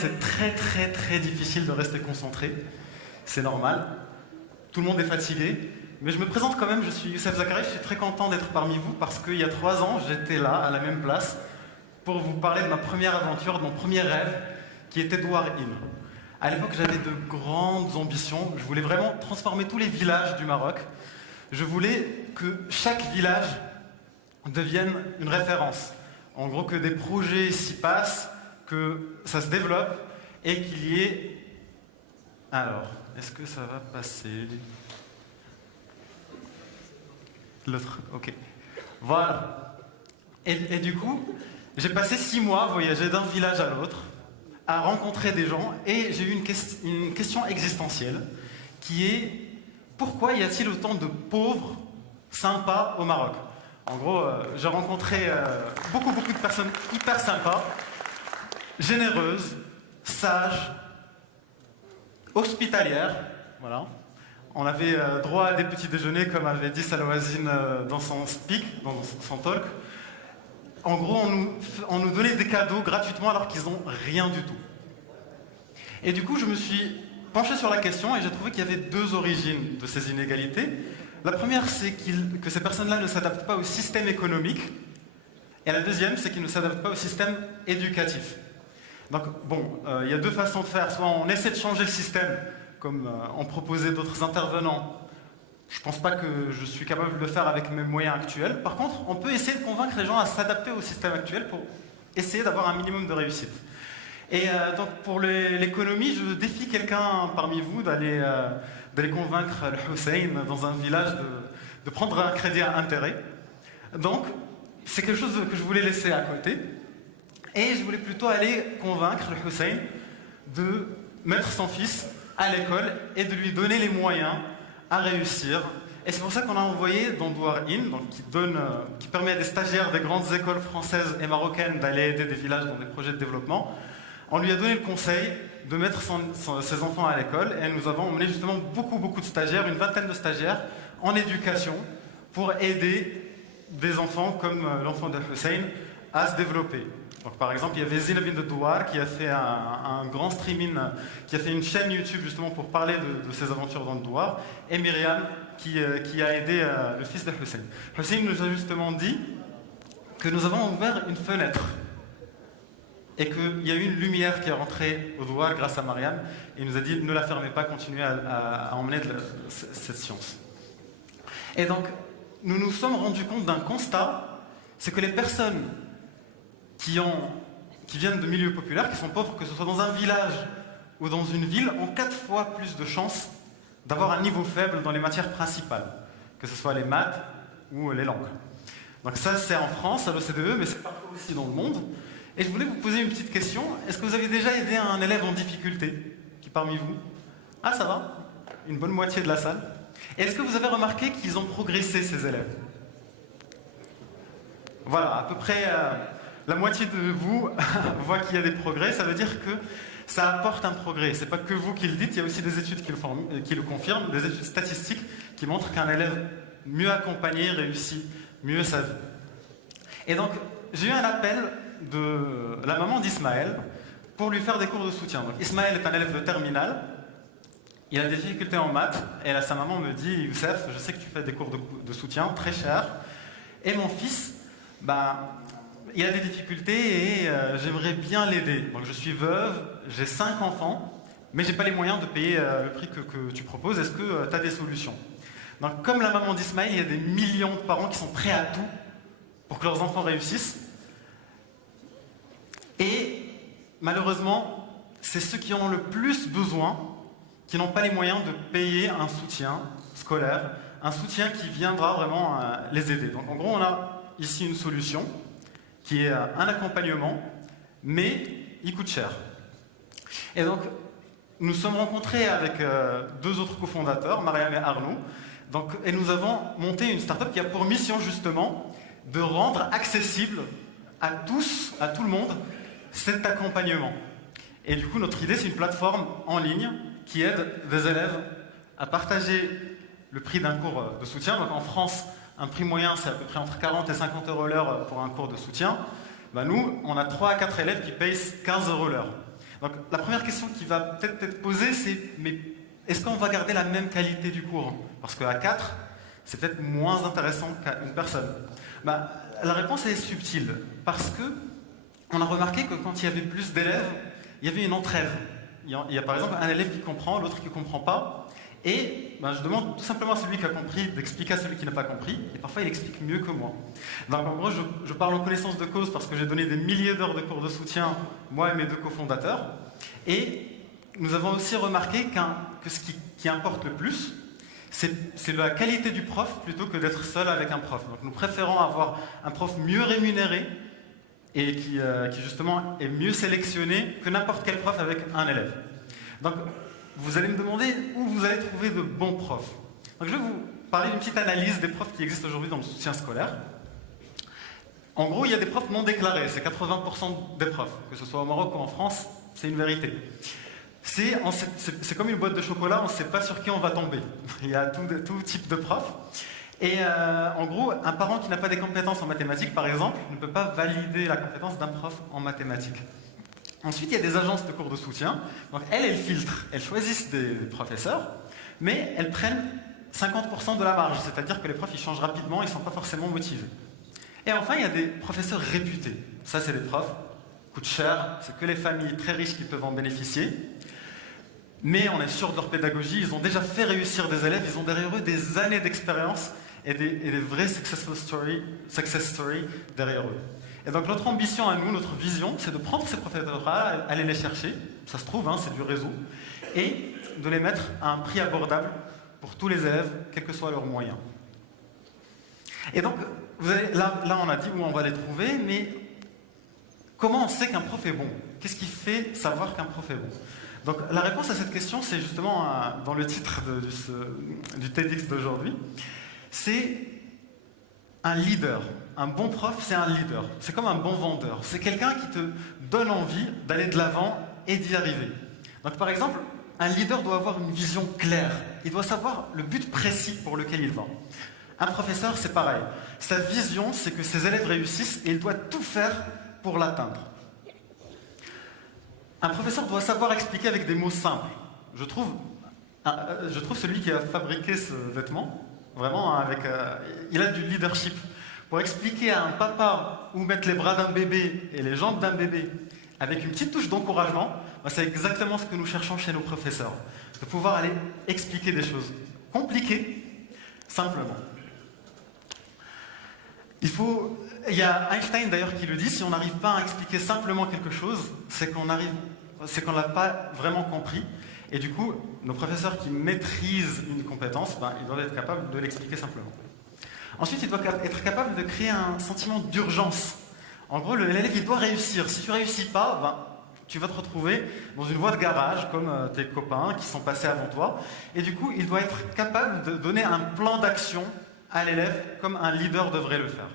C'est très très très difficile de rester concentré, c'est normal, tout le monde est fatigué, mais je me présente quand même, je suis Youssef Zakari, je suis très content d'être parmi vous parce qu'il y a 3 ans, j'étais là, à la même place, pour vous parler de ma première aventure, de mon premier rêve, qui était Douar In. À l'époque, j'avais de grandes ambitions, je voulais vraiment transformer tous les villages du Maroc, je voulais que chaque village devienne une référence, en gros que des projets s'y passent, que ça se développe et qu'il y ait... Alors, est-ce que ça va passer? L'autre, ok. Voilà. Et du coup, j'ai passé 6 mois à voyager d'un village à l'autre, à rencontrer des gens, et j'ai eu une question existentielle, qui est pourquoi y a-t-il autant de pauvres sympas au Maroc? En gros, j'ai rencontré beaucoup de personnes hyper sympas, généreuse, sage, hospitalière, voilà. On avait droit à des petits déjeuners, comme avait dit Salouazine dans son speak, dans son talk. En gros, on nous donnait des cadeaux gratuitement alors qu'ils n'ont rien du tout. Et du coup, je me suis penché sur la question et j'ai trouvé qu'il y avait 2 origines de ces inégalités. La première, c'est que ces personnes-là ne s'adaptent pas au système économique. Et la deuxième, c'est qu'ils ne s'adaptent pas au système éducatif. Donc, bon, il y a 2 façons de faire. Soit on essaie de changer le système, comme ont proposé d'autres intervenants. Je ne pense pas que je suis capable de le faire avec mes moyens actuels. Par contre, on peut essayer de convaincre les gens à s'adapter au système actuel pour essayer d'avoir un minimum de réussite. Et donc, pour l'économie, je défie quelqu'un parmi vous d'aller convaincre le Hussein dans un village de prendre un crédit à intérêt. Donc, c'est quelque chose que je voulais laisser à côté. Et je voulais plutôt aller convaincre le Hussein de mettre son fils à l'école et de lui donner les moyens à réussir. Et c'est pour ça qu'on a envoyé dans Douar In, donc qui permet à des stagiaires des grandes écoles françaises et marocaines d'aller aider des villages dans des projets de développement. On lui a donné le conseil de mettre ses enfants à l'école et nous avons emmené justement beaucoup de stagiaires, une vingtaine de stagiaires en éducation pour aider des enfants comme l'enfant de Hussein à se développer. Donc, par exemple, il y avait Zinabine de Douar qui a fait un grand streaming, qui a fait une chaîne YouTube justement pour parler de ses aventures dans le Douar, et Myriam qui a aidé le fils de Hussein. Hussein nous a justement dit que nous avons ouvert une fenêtre et qu'il y a eu une lumière qui est rentrée au Douar grâce à Myriam, et il nous a dit ne la fermez pas, continuez à emmener cette science. Et donc, nous nous sommes rendus compte d'un constat, c'est que les personnes qui viennent de milieux populaires, qui sont pauvres, que ce soit dans un village ou dans une ville, ont 4 fois plus de chances d'avoir un niveau faible dans les matières principales, que ce soit les maths ou les langues. Donc ça, c'est en France, à l'OCDE, mais c'est partout aussi dans le monde. Et je voulais vous poser une petite question. Est-ce que vous avez déjà aidé un élève en difficulté, qui parmi vous? Ah, ça va? Une bonne moitié de la salle. Et est-ce que vous avez remarqué qu'ils ont progressé, ces élèves? Voilà, à peu près... la moitié de vous voit qu'il y a des progrès, ça veut dire que ça apporte un progrès. C'est pas que vous qui le dites, il y a aussi des études qui le confirment, des études statistiques qui montrent qu'un élève mieux accompagné réussit mieux sa vie. Et donc, j'ai eu un appel de la maman d'Ismaël pour lui faire des cours de soutien. Donc, Ismaël est un élève de terminale, il a des difficultés en maths, et là, sa maman me dit « Youssef, je sais que tu fais des cours de soutien très chers, et mon fils, il a des difficultés et j'aimerais bien l'aider. Donc je suis veuve, j'ai 5 enfants, mais j'ai pas les moyens de payer le prix que tu proposes. Est-ce que tu as des solutions? Donc comme la maman d'Ismaël, il y a des millions de parents qui sont prêts à tout pour que leurs enfants réussissent. Et malheureusement, c'est ceux qui en ont le plus besoin, qui n'ont pas les moyens de payer un soutien scolaire, un soutien qui viendra vraiment les aider. Donc en gros, on a ici une solution qui est un accompagnement, mais il coûte cher. Et donc, nous sommes rencontrés avec 2 autres cofondateurs, Mariam et Arnaud, et nous avons monté une start-up qui a pour mission justement de rendre accessible à tous, à tout le monde, cet accompagnement. Et du coup, notre idée, c'est une plateforme en ligne qui aide des élèves à partager le prix d'un cours de soutien. Donc en France, un prix moyen, c'est à peu près entre 40 et 50 € l'heure pour un cours de soutien. Nous, on a 3 à 4 élèves qui payent 15 € l'heure. Donc la première question qui va peut-être être posée, c'est mais est-ce qu'on va garder la même qualité du cours? Parce qu'à 4, c'est peut-être moins intéressant qu'à une personne. Ben, la réponse est subtile, parce que on a remarqué que quand il y avait plus d'élèves, il y avait une entraide. Il y a par exemple un élève qui comprend, l'autre qui ne comprend pas, et ben, je demande tout simplement à celui qui a compris d'expliquer à celui qui n'a pas compris, et parfois il explique mieux que moi. Donc en gros, je parle en connaissance de cause parce que j'ai donné des milliers d'heures de cours de soutien, moi et mes 2 cofondateurs, et nous avons aussi remarqué que ce qui importe le plus, c'est la qualité du prof plutôt que d'être seul avec un prof. Donc nous préférons avoir un prof mieux rémunéré et qui justement est mieux sélectionné que n'importe quel prof avec un élève. Donc vous allez me demander où vous allez trouver de bons profs. Donc je vais vous parler d'une petite analyse des profs qui existent aujourd'hui dans le soutien scolaire. En gros, il y a des profs non déclarés, c'est 80% des profs, que ce soit au Maroc ou en France, c'est une vérité. C'est comme une boîte de chocolat, on ne sait pas sur qui on va tomber. Il y a tout type de profs. Et en gros, un parent qui n'a pas des compétences en mathématiques, par exemple, ne peut pas valider la compétence d'un prof en mathématiques. Ensuite, il y a des agences de cours de soutien. Donc elles filtrent, elles choisissent des professeurs, mais elles prennent 50% de la marge, c'est-à-dire que les profs ils changent rapidement, ils ne sont pas forcément motivés. Et enfin, il y a des professeurs réputés. Ça, c'est des profs, coûtent cher, c'est que les familles très riches qui peuvent en bénéficier. Mais on est sûr de leur pédagogie, ils ont déjà fait réussir des élèves, ils ont derrière eux des années d'expérience et des vrais success stories derrière eux. Et donc notre ambition à nous, notre vision, c'est de prendre ces professeurs-là, aller les chercher, ça se trouve, hein, c'est du réseau, et de les mettre à un prix abordable pour tous les élèves, quels que soient leurs moyens. Et donc, là on a dit où on va les trouver, mais comment on sait qu'un prof est bon? Qu'est-ce qui fait savoir qu'un prof est bon? Donc la réponse à cette question, c'est justement dans le titre du TEDx d'aujourd'hui, c'est un leader. Un bon prof, c'est un leader. C'est comme un bon vendeur. C'est quelqu'un qui te donne envie d'aller de l'avant et d'y arriver. Donc par exemple, un leader doit avoir une vision claire. Il doit savoir le but précis pour lequel il va. Un professeur, c'est pareil. Sa vision, c'est que ses élèves réussissent et il doit tout faire pour l'atteindre. Un professeur doit savoir expliquer avec des mots simples. Je trouve celui qui a fabriqué ce vêtement, vraiment, il a du leadership. Pour expliquer à un papa où mettre les bras d'un bébé et les jambes d'un bébé avec une petite touche d'encouragement, c'est exactement ce que nous cherchons chez nos professeurs. De pouvoir aller expliquer des choses compliquées, simplement. Il y a Einstein d'ailleurs qui le dit, si on n'arrive pas à expliquer simplement quelque chose, c'est qu'on ne l'a pas vraiment compris. Et du coup, nos professeurs qui maîtrisent une compétence, ils doivent être capables de l'expliquer simplement. Ensuite, il doit être capable de créer un sentiment d'urgence. En gros, l'élève, il doit réussir. Si tu ne réussis pas, tu vas te retrouver dans une voie de garage, comme tes copains qui sont passés avant toi. Et du coup, il doit être capable de donner un plan d'action à l'élève, comme un leader devrait le faire.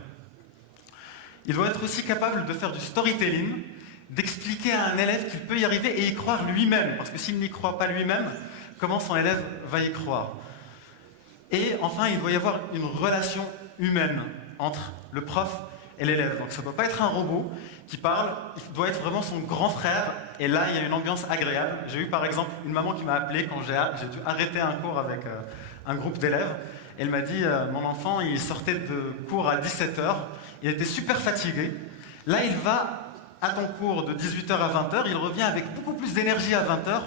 Il doit être aussi capable de faire du storytelling, d'expliquer à un élève qu'il peut y arriver et y croire lui-même. Parce que s'il n'y croit pas lui-même, comment son élève va y croire? Et enfin, il doit y avoir une relation humaine entre le prof et l'élève. Donc ça ne doit pas être un robot qui parle, il doit être vraiment son grand frère. Et là, il y a une ambiance agréable. J'ai eu par exemple une maman qui m'a appelé quand j'ai dû arrêter un cours avec un groupe d'élèves. Elle m'a dit, mon enfant, il sortait de cours à 17h, il était super fatigué. Là, il va à ton cours de 18h à 20h, il revient avec beaucoup plus d'énergie à 20h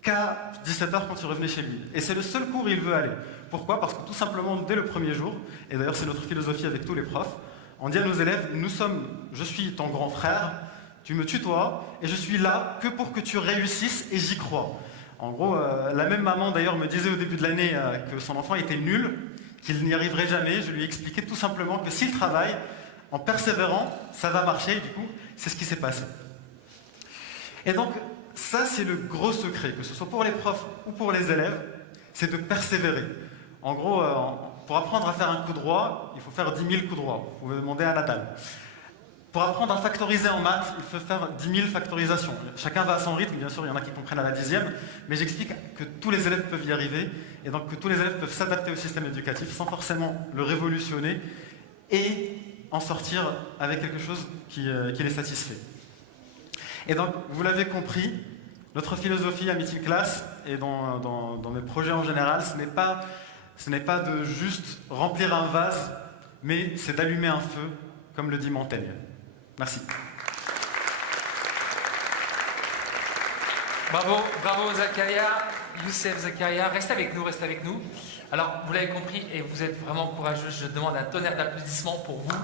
qu'à 17h quand il revenait chez lui. Et c'est le seul cours où il veut aller. Pourquoi? Parce que tout simplement, dès le premier jour, et d'ailleurs c'est notre philosophie avec tous les profs, on dit à nos élèves, je suis ton grand frère, tu me tutoies, et je suis là que pour que tu réussisses, et j'y crois. En gros, la même maman d'ailleurs me disait au début de l'année que son enfant était nul, qu'il n'y arriverait jamais. Je lui ai expliqué tout simplement que s'il travaille, en persévérant, ça va marcher, et du coup, c'est ce qui s'est passé. Et donc, ça c'est le gros secret, que ce soit pour les profs ou pour les élèves, c'est de persévérer. En gros, pour apprendre à faire un coup droit, il faut faire 10 000 coups droits. Vous pouvez demander à Nadal. Pour apprendre à factoriser en maths, il faut faire 10 000 factorisations. Chacun va à son rythme, bien sûr, il y en a qui comprennent à la 10e, mais j'explique que tous les élèves peuvent y arriver, et donc que tous les élèves peuvent s'adapter au système éducatif sans forcément le révolutionner, et en sortir avec quelque chose qui les satisfait. Et donc, vous l'avez compris, notre philosophie à Meeting Class et dans mes projets en général, ce n'est pas de juste remplir un vase, mais c'est d'allumer un feu, comme le dit Montaigne. Merci. Bravo, bravo Zakaria, Youssef Zakaria, restez avec nous, restez avec nous. Alors, vous l'avez compris et vous êtes vraiment courageux, je demande un tonnerre d'applaudissements pour vous.